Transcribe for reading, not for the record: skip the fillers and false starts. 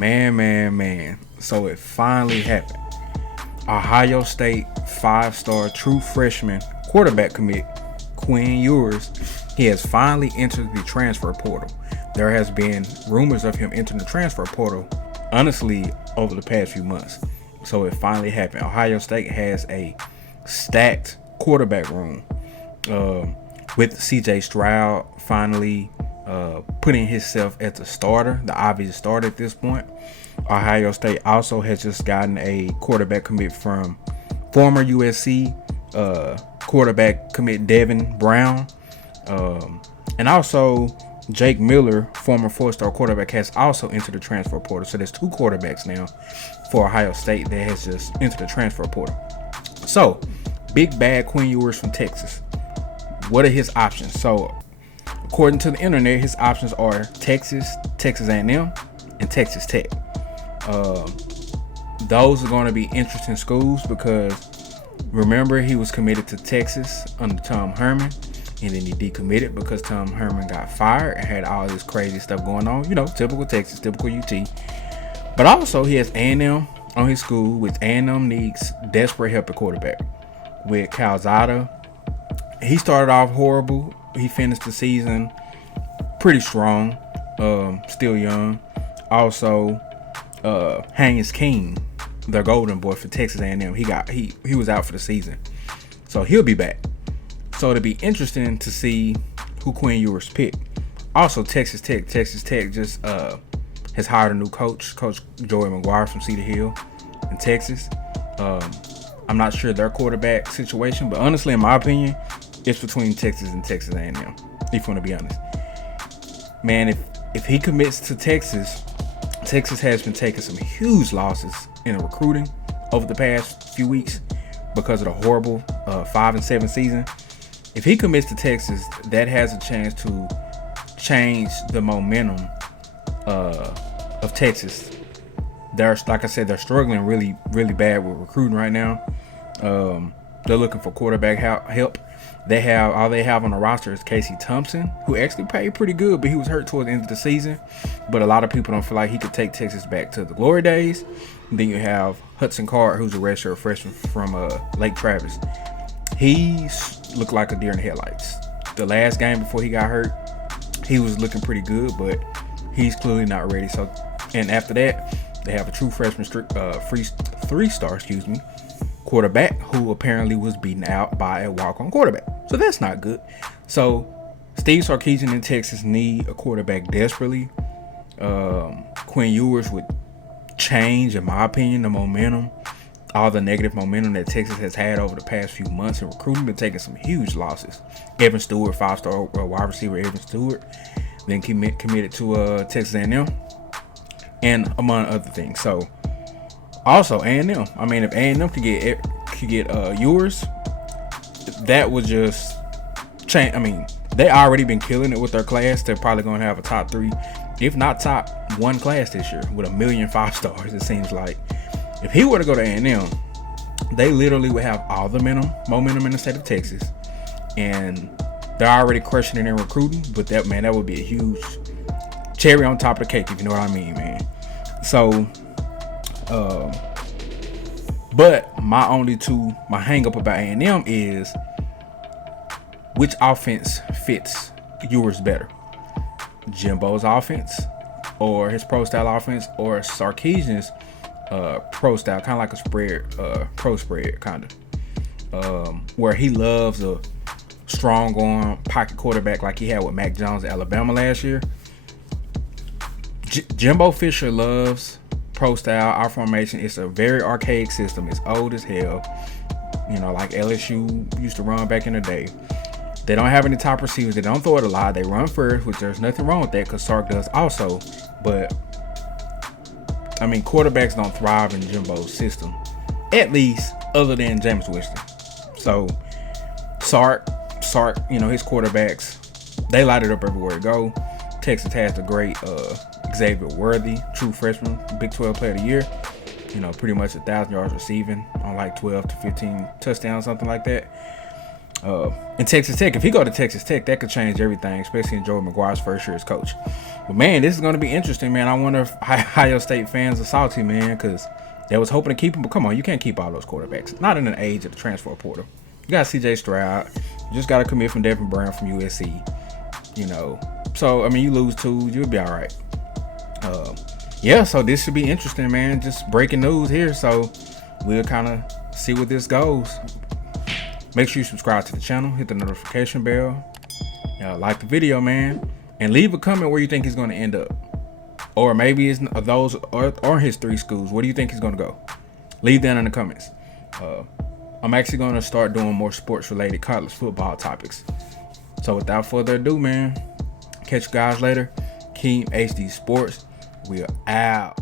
Man. So it finally happened. Ohio State 5-star true freshman quarterback commit Quinn Ewers, he has finally entered the transfer portal. There has been rumors of him entering the transfer portal, honestly, over the past few months. So it finally happened. Ohio State has a stacked quarterback room, with CJ Stroud finally putting himself as a starter, the obvious starter at this point. Ohio State also has just gotten a quarterback commit from former USC quarterback commit Devin Brown, and also Jake Miller, former 4-star quarterback, has also entered the transfer portal. So there's 2 quarterbacks now for Ohio State that has just entered the transfer portal. So big bad Quinn Ewers from Texas. What are his options? So according to the internet, his options are Texas, Texas A&M, and Texas Tech. Those are going to be interesting schools because remember, he was committed to Texas under Tom Herman, and then he decommitted because Tom Herman got fired and had all this crazy stuff going on. You know, typical Texas, typical UT. But also he has A&M on his school, which A&M needs desperate help at quarterback. With Calzada, he started off horrible. He finished the season pretty strong, still young. Also, Haynes King, the golden boy for Texas A&M, he was out for the season, so he'll be back. So it'll be interesting to see who Quinn Ewers picked. Also, Texas Tech just has hired a new coach Joey McGuire from Cedar Hill in Texas. I'm not sure their quarterback situation, but honestly, in my opinion, it's between Texas and Texas A&M, if you want to be honest. Man, if he commits to Texas has been taking some huge losses in recruiting over the past few weeks because of the horrible 5-7 season. If he commits to Texas, that has a chance to change the momentum of Texas. Like I said, they're struggling really, really bad with recruiting right now. They're looking for quarterback help. All they have on the roster is Casey Thompson, who actually played pretty good, but he was hurt towards the end of the season. But a lot of people don't feel like he could take Texas back to the glory days. And then you have Hudson Card, who's a redshirt freshman from Lake Travis. He looked like a deer in the headlights. The last game before he got hurt, he was looking pretty good, but he's clearly not ready. So, and after that, they have a true freshman 3-star, quarterback who apparently was beaten out by a walk-on quarterback. So that's not good. So Steve Sarkisian in Texas need a quarterback desperately. Quinn Ewers would change, in my opinion, the momentum, all the negative momentum that Texas has had over the past few months in recruiting. Been taking some huge losses. Evan Stewart, 5-star wide receiver Evan Stewart, then committed to Texas A&M, and among other things. So also A&M. I mean, if A&M could get Ewers, that would just change. I mean, they already been killing it with their class. They're probably going to have a top 3, if not top 1 class this year with 1 million 5-stars. It seems like if he were to go to A&M, they literally would have all the momentum in the state of Texas, and they're already crushing it in recruiting. But that would be a huge cherry on top of the cake, if you know what I mean, man. So. But my hang up about A&M is which offense fits Ewers better, Jimbo's offense or his pro style offense, or Sarkisian's pro style, kind of like a spread, pro spread kind of, where he loves a strong arm pocket quarterback like he had with Mac Jones at Alabama last year. Jimbo Fisher loves pro style, our formation. It's a very archaic system. It's old as hell. You know, like LSU used to run back in the day. They don't have any top receivers. They don't throw it a lot. They run first, which there's nothing wrong with that because Sark does also. But, I mean, quarterbacks don't thrive in Jimbo's system, at least other than Jameis Winston. So, Sark, you know, his quarterbacks, they light it up everywhere they go. Texas has the great Xavier Worthy, true freshman, Big 12 Player of the Year. You know, pretty much 1,000 yards receiving on like 12 to 15 touchdowns, something like that. And Texas Tech, if he go to Texas Tech, that could change everything, especially in Joe McGuire's first year as coach. But man, this is going to be interesting, man. I wonder if Ohio State fans are salty, man, because they was hoping to keep him. But come on, you can't keep all those quarterbacks. Not in an age of the transfer portal. You got C.J. Stroud. You just got to commit from Devin Brown from USC. You know, so I mean, you lose 2, you'll be all right. Yeah, so this should be interesting, man. Just breaking news here, so we'll kind of see where this goes. Make sure you subscribe to the channel, hit the notification bell, like the video, man, and leave a comment where you think he's going to end up, or maybe it's those or his 3 schools. Where do you think he's going to go? Leave that in the comments. I'm actually going to start doing more sports-related college football topics. So without further ado, man, catch you guys later. Keem HD Sports. We're out.